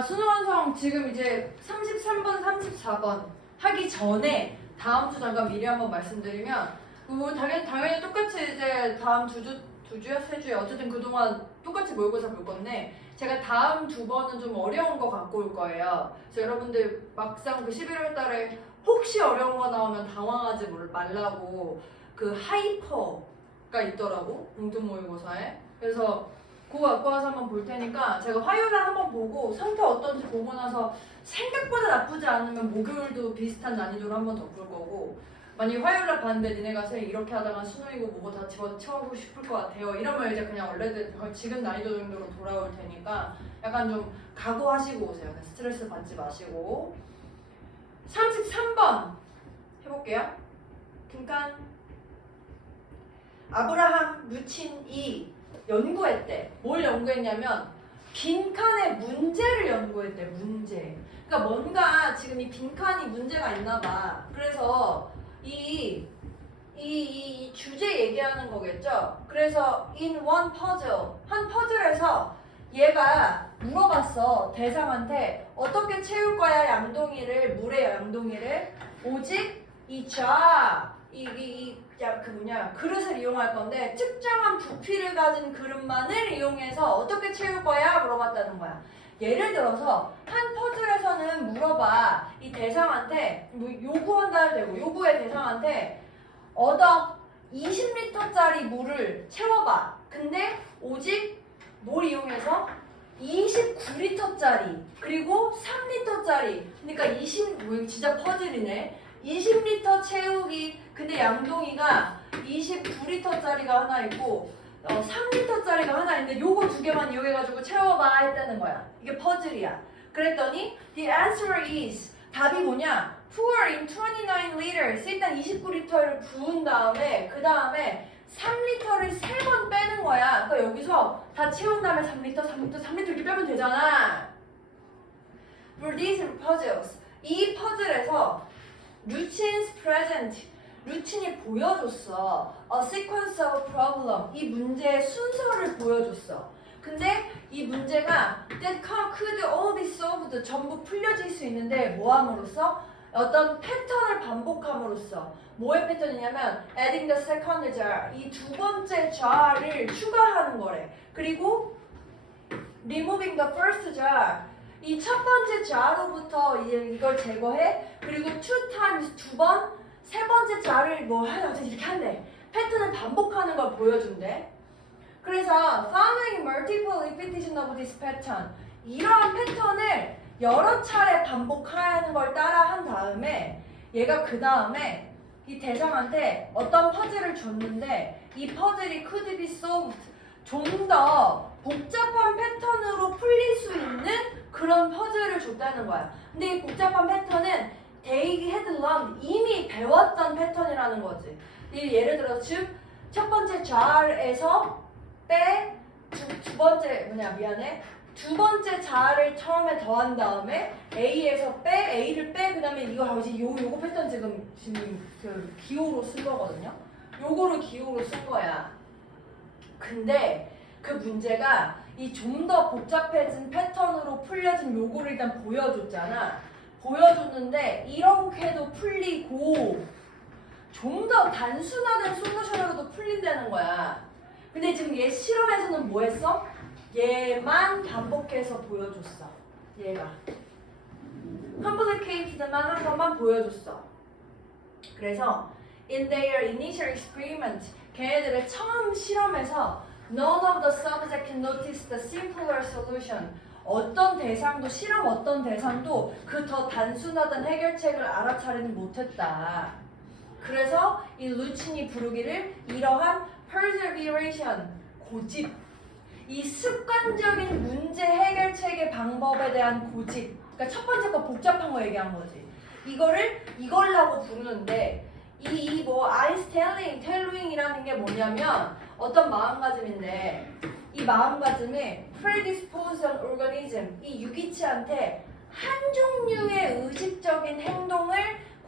수능 완성 지금 이제 33번, 34번 하기 전에 다음 주 잠깐 미리 한번 말씀드리면 뭐 당연히 똑같이 이제 다음 두 주야 세 주야 어쨌든 그동안 똑같이 모의고사 볼 건데 제가 다음 두 번은 좀 어려운 거 갖고 올 거예요. 그래서 여러분들 막상 그 11월 달에 혹시 어려운 거 나오면 당황하지 말라고 그 하이퍼가 있더라고 공통 모의고사에. 그래서 그거 갖고 와서 한번 볼 테니까 제가 화요일날 한번 보고 상태 어떤지 보고 나서 생각보다 나쁘지 않으면 목요일도 비슷한 난이도로 한번 더 풀 거고 만약에 화요일날 봤는데 니네가 쌤 이렇게 하다가 수능이고 뭐고 다 집어치우고 싶을 것 같아요 이러면 이제 그냥 원래대로 지금 난이도 정도로 돌아올 테니까 약간 좀 각오하시고 오세요. 스트레스 받지 마시고 33번 해볼게요. 빈칸 아브라함 루친이 연구했대. 뭘 연구했냐면 빈칸의 문제를 연구했대. 문제. 그러니까 뭔가 지금 이 빈칸이 문제가 있나 봐. 그래서 이 주제 얘기하는 거겠죠. 그래서 in one puzzle 한 퍼즐에서 얘가 물어봤어. 대상한테 어떻게 채울 거야 양동이를 물의 양동이를 오직 그릇을 이용할 건데 특정한 부피를 가진 그릇만을 이용해서 어떻게 채울 거야 물어봤다는 거야. 예를 들어서 한 퍼즐에서는 물어봐. 이 대상한테 뭐 요구한다 해도 되고 요구의 대상한테 얻어 20리터짜리 물을 채워봐. 근데 오직 뭘 이용해서 29리터짜리 그리고 3리터짜리 그러니까 진짜 퍼즐이네. 20리터 채우기 근데 양동이가 29리터짜리가 하나 있고 3리터짜리가 하나 있는데 요거 두 개만 이용해가지고 채워봐 했다는 거야. 이게 퍼즐이야. 그랬더니 the answer is 답이 뭐냐? pour in 29 liters 일단 29리터를 부은 다음에 그 다음에 3리터를 3번 빼는 거야. 그러니까 여기서 다 채운 다음에 3리터 이렇게 빼면 되잖아. For these puzzles 이 퍼즐에서 루친's present 루친이 보여줬어. A sequence of problem 이 문제의 순서를 보여줬어. 근데 이 문제가 that could all be solved 전부 풀려질 수 있는데 뭐함으로써? 어떤 패턴을 반복함으로써 뭐의 패턴이냐면 adding the second jar 이 두 번째 jar을 추가하는 거래. 그리고 removing the first jar 이 첫 번째 jar로부터 이걸 제거해. 그리고 two times 두 번 세 번째 자를 이렇게 한대. 패턴을 반복하는 걸 보여준대. 그래서 following multiple repetition of this pattern 이러한 패턴을 여러 차례 반복하는 걸 따라 한 다음에 얘가 그 다음에 이 대상한테 어떤 퍼즐을 줬는데 이 퍼즐이 could be solved 좀 더 복잡한 패턴으로 풀릴 수 있는 그런 퍼즐을 줬다는 거야. 근데 이 복잡한 패턴은 they had learned 이미 배웠던 패턴이라는 거지. 예를 들어 첫 번째 jar에서 빼 두 번째 jar을 처음에 더한 다음에 A에서 빼 A를 빼 그다음에 이거 하고 요거 패턴 지금 그 기호로 쓴 거거든요. 요거를 기호로 쓴 거야. 근데 그 문제가 이 좀 더 복잡해진 패턴으로 풀려진 요거를 일단 보여줬잖아. 보여줬는데 이렇게도 풀리고 좀 더 단순화된 솔루션으로도 풀린다는 거야. 근데 지금 얘 실험에서는 뭐 했어? 얘만 반복해서 보여줬어. 얘가 complicated만 한 것만 보여줬어. 그래서 in their initial experiment 걔네들의 처음 실험에서 none of the subjects noticed the simpler solution 어떤 대상도 그 더 단순하던 해결책을 알아차리는 못했다. 그래서 이 루친이 부르기를 이러한 perseveration 고집 이 습관적인 문제 해결책의 방법에 대한 고집 그러니까 첫 번째 거 복잡한 거 얘기한 거지. 이걸라고 부르는데 텔로잉이라는 게 뭐냐면 어떤 마음가짐인데 이 마음가짐이 predisposed organism 이 유기체한테 한 종류의 의식적인 행동을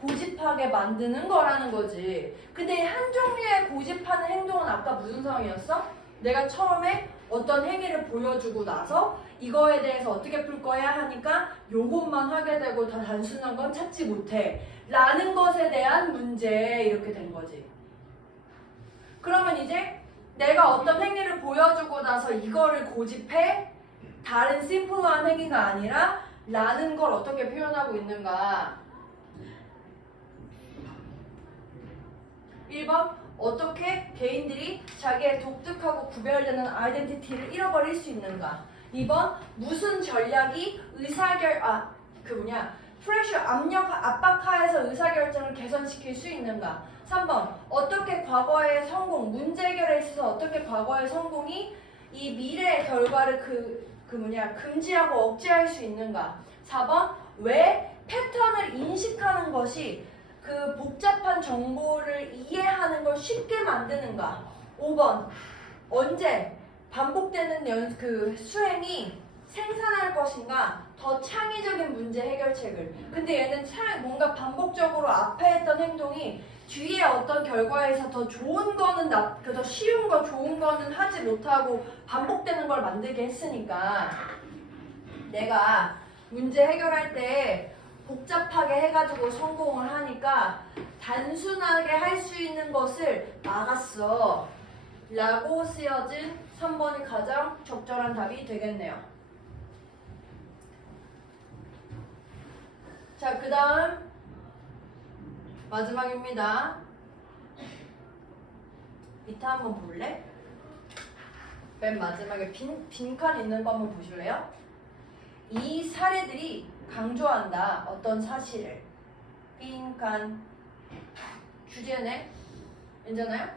고집하게 만드는 거라는 거지. 근데 한 종류의 고집하는 행동은 아까 무슨 상황이었어? 내가 처음에 어떤 행위를 보여주고 나서 이거에 대해서 어떻게 풀 거야 하니까 요것만 하게 되고 더 단순한 건 찾지 못해 라는 것에 대한 문제 이렇게 된 거지. 그러면 이제 내가 어떤 행위를 보여주고 나서 이거를 고집해 다른 심플한 행위가 아니라 라는 걸 어떻게 표현하고 있는가. 1번 어떻게 개인들이 자기의 독특하고 구별되는 아이덴티티를 잃어버릴 수 있는가. 2번 무슨 전략이 프레셔 압박하에서 의사결정을 개선시킬 수 있는가. 3번 어떻게 과거의 성공, 문제 해결에 있어서 어떻게 과거의 성공이 이 미래의 결과를 금지하고 억제할 수 있는가. 4번 왜 패턴을 인식하는 것이 그 복잡한 정보를 이해하는 걸 쉽게 만드는가. 5번 언제 반복되는 수행이 생산할 것인가 더 창의적인 문제 해결책을. 근데 얘는 뭔가 반복적으로 앞에 했던 행동이 뒤에 어떤 결과에서 더 좋은 거는 더 쉬운 거 좋은 거는 하지 못하고 반복되는 걸 만들게 했으니까 내가 문제 해결할 때 복잡하게 해가지고 성공을 하니까 단순하게 할 수 있는 것을 막았어 라고 쓰여진 3번이 가장 적절한 답이 되겠네요. 자, 그 다음 마지막입니다. 밑에 한번 볼래? 맨 마지막에 빈칸 있는 거 한번 보실래요? 이 사례들이 강조한다. 어떤 사실을. 빈칸. 주제네. 괜찮아요?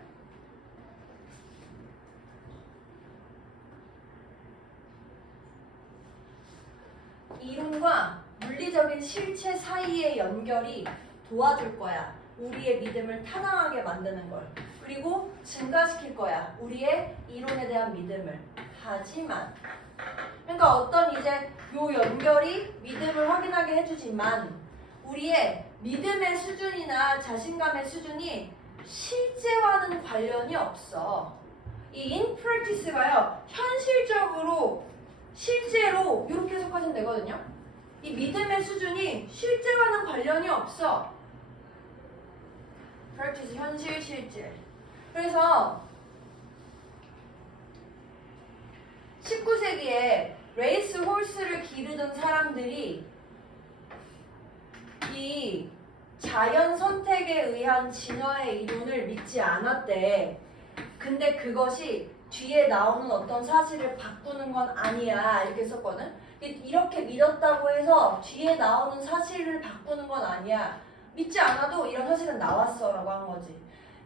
이론과 물리적인 실체 사이의 연결이 도와줄 거야. 우리의 믿음을 타당하게 만드는 걸. 그리고 증가시킬 거야. 우리의 이론에 대한 믿음을. 하지만 그러니까 어떤 이제 요 연결이 믿음을 확인하게 해주지만 우리의 믿음의 수준이나 자신감의 수준이 실제와는 관련이 없어. 이 in practice가요. 실제로 이렇게 해석하시면 되거든요. 이 믿음의 수준이 실제와는 관련이 없어. practice 현실 실제. 그래서 19세기에 레이스 홀스를 기르던 사람들이 이 자연 선택에 의한 진화의 이론을 믿지 않았대. 근데 그것이 뒤에 나오는 어떤 사실을 바꾸는 건 아니야. 이렇게 썼거든. 이렇게 믿었다고 해서 뒤에 나오는 사실을 바꾸는 건 아니야. 믿지 않아도 이런 사실은 나왔어 라고 한 거지.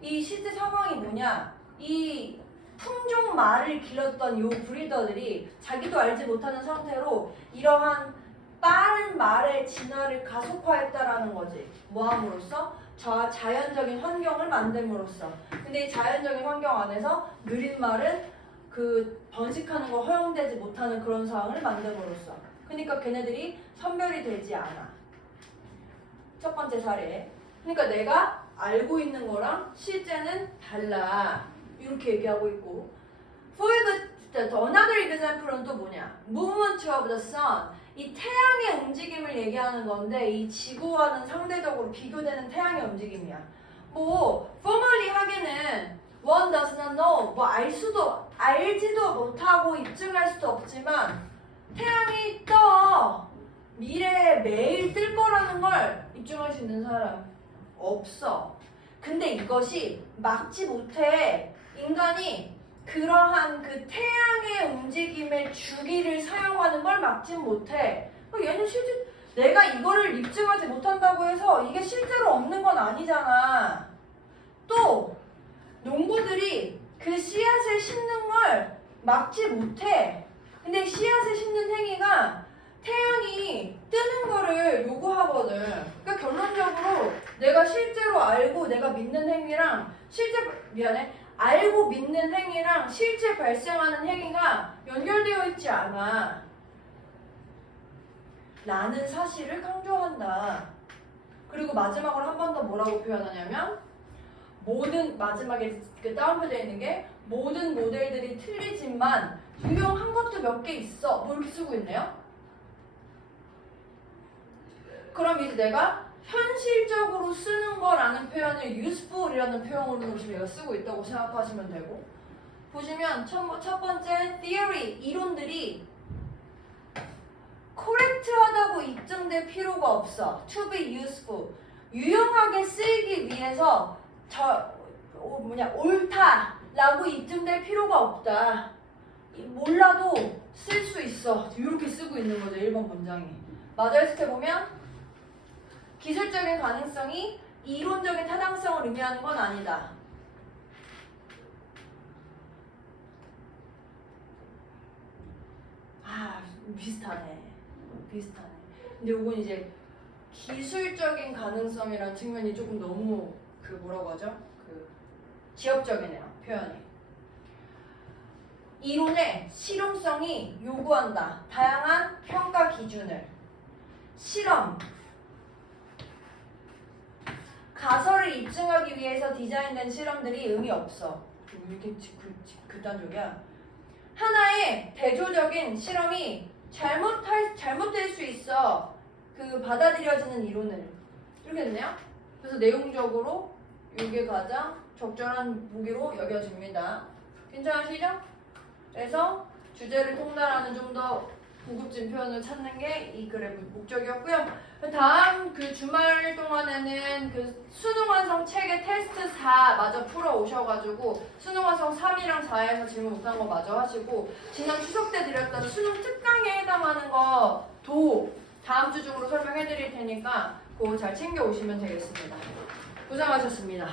이 실제 상황이 뭐냐. 이 품종 말을 길렀던 요 브리더들이 자기도 알지 못하는 상태로 이러한 빠른 말의 진화를 가속화했다라는 거지. 뭐함으로써? 자연적인 환경을 만듦으로써. 근데 이 자연적인 환경 안에서 느린 말은 번식하는 거 허용되지 못하는 그런 상황을 만듦으로써. 그러니까 걔네들이 선별이 되지 않아. 첫 번째 사례. 그러니까 내가 알고 있는 거랑 실제는 달라. 이렇게 얘기하고 있고. For another example은 또 뭐냐? Movement of the sun. 이 태양의 움직임을 얘기하는 건데 이 지구와는 상대적으로 비교되는 태양의 움직임이야. formally 하기는 one does not know. 알지도 못하고 입증할 수도 없지만 태양이 떠. 미래에 매일 뜰 거라는 걸 입증할 수 있는 사람 없어. 근데 이것이 막지 못해. 인간이 그러한 그 태양의 움직임의 주기를 사용하는 걸 막진 못해. 얘는 실제 내가 이거를 입증하지 못한다고 해서 이게 실제로 없는 건 아니잖아. 또 농부들이 그 씨앗을 심는 걸 막지 못해. 근데 씨앗을 심는 행위가 태양이 뜨는 거를 요구하거든. 그러니까 결론적으로 내가 실제로 알고 내가 믿는 행위랑 알고 믿는 행위랑 실제 발생하는 행위가 연결되어 있지 않아. 라는 사실을 강조한다. 그리고 마지막으로 한 번 더 뭐라고 표현하냐면 마지막에 다운표되어 있는 게 모든 모델들이 틀리지만 유용한 것도 몇 개 있어. 뭐 이렇게 쓰고 있네요. 그럼 이제 내가 현실적으로 쓰는 거라는 표현을 useful이라는 표현으로 제가 쓰고 있다고 생각하시면 되고, 보시면 첫 번째 theory, 이론들이 correct하다고 입증될 필요가 없어. to be useful, 유용하게 쓰이기 위해서 옳다라고 입증될 필요가 없다. 몰라도 쓸 수 있어. 이렇게 쓰고 있는 거죠. 1번 문장이. 마더스테 보면 기술적인 가능성이 이론적인 타당성을 의미하는 건 아니다. 아, 비슷하네. 근데 이건 이제 기술적인 가능성이라는 측면이 조금 너무 뭐라고 하죠? 지역적이네요, 표현이. 이론의 실용성이 요구한다. 다양한 평가 기준을. 실험. 가설을 입증하기 위해서 디자인된 실험들이 의미 없어. 이렇게 극단적이야. 하나의 대조적인 실험이 잘못될 수 있어. 받아들여지는 이론을. 이렇게 됐네요. 그래서 내용적으로 이게 가장 적절한 무기로 여겨집니다. 괜찮으시죠? 그래서 주제를 통달하는 좀 더 고급진 표현을 찾는 게 이 글의 목적이었고요. 다음 주말 동안에는 수능 완성 책의 테스트 4 마저 풀어 오셔가지고 수능 완성 3이랑 4에서 질문 못한 거 마저 하시고, 지난 추석 때 드렸던 수능 특강에 해당하는 거도 다음 주 중으로 설명해 드릴 테니까 그거 잘 챙겨 오시면 되겠습니다. 고생하셨습니다.